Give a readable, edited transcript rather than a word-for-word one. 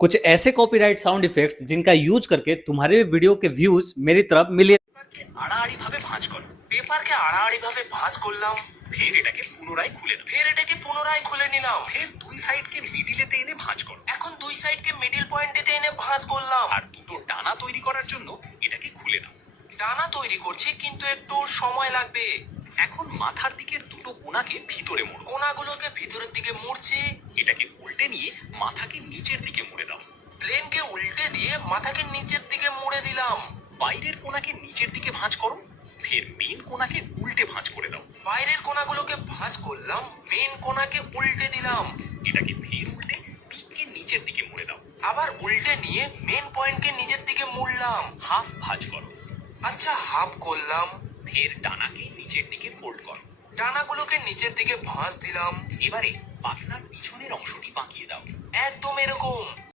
कुछ ऐसे copyright sound effects जिनका यूज करके तुम्हारे वीडियो के व्यूज मेरी तरफ मिलियन পেপারকে আড়াআড়ি ভাবে ভাঁজ করো। পেপারকে আড়াআড়ি ভাবে ভাঁজ করলাম, ফের এটাকে পুনরায় খুলে নাও, ফের এটাকে পুনরায় খুলে নিলাম, ফের দুই সাইডকে মিডিলেতে এনে ভাঁজ করো। এখন দুই সাইডকে মিডিল পয়েন্টেতে এনে ভাঁজ করলাম। আর দুটো ডানা তৈরি করার জন্য এটাকে খুলে নাও। ডানা তৈরি করছি কিন্তু একটু সময় লাগবে। এখন মাথার দিকের দুটো কোণাকে ভিতরে মোড়ো। কোণাগুলোকে ভিতরের দিকে মুড়ছি। এটাকে উল্টে নিয়ে মাথাকে নিচের দিকে মুড়ে দাও। প্লেনকে উল্টে দিয়ে মাথাকে নিচের দিকে মুড়ে দিলাম। বাইরের কোণাকে নিচের দিকে ভাঁজ করো, ফের মেইন কোণাকে উল্টে ভাঁজ করে দাও। বাইরের কোণাগুলোকে ভাঁজ করলাম, মেইন কোণাকে উল্টে দিলাম। এটাকে ফের উল্টে পিককে নিচের দিকে মুড়ে দাও। আবার উল্টে নিয়ে মেইন পয়েন্টকে নিচের দিকে মুড়লাম। হাফ ভাঁজ করো। আচ্ছা, হাফ করলাম। ফের ডানাকে নিচের দিকে ফোল্ড করো। ডানাগুলোকে নিচের দিকে ভাঁজ দিলাম। এবারে পাখনার পিছনের অংশটি বাঁকিয়ে দাও, একদম এরকম।